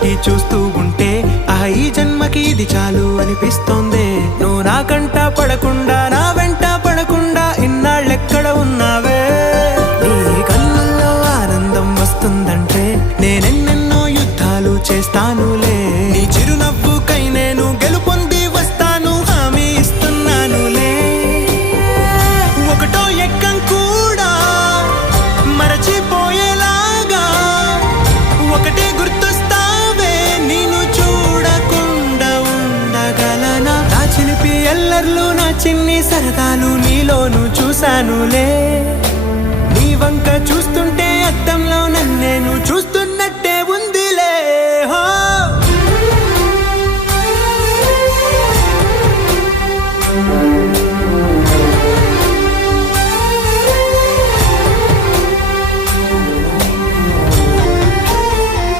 చుట్టి చూస్తూ ఉంటే ఈ జన్మకి ఇది చాలు అనిపిస్తోంది. నువ్వు నా కంట పడకుండా నా వెంట పడకుండా ఇన్నాళ్ళెక్కడ ఉన్నావే? నీ కన్నుల్లో ఆనందం వస్తుందంటే నేనెన్నెన్నో యుద్ధాలు చేస్తానులే. నీ చిరునవ్వుకై నేను గెలుపొంది వస్తాను, హామీ ఇస్తున్నానులే. ఒకటో ఎక్కం కూడా మరచిపోయేలాగా ఒకటే గుర్తొస్తావే, నేను చూడకుండా ఉండగలనా? నా చిలిపి ఎల్లర్లు నా చిన్ని సరదాలు నీలోను చూశానులే. నీ వంక చూస్తుంటే అద్దంలో నన్నేను చూస్తూ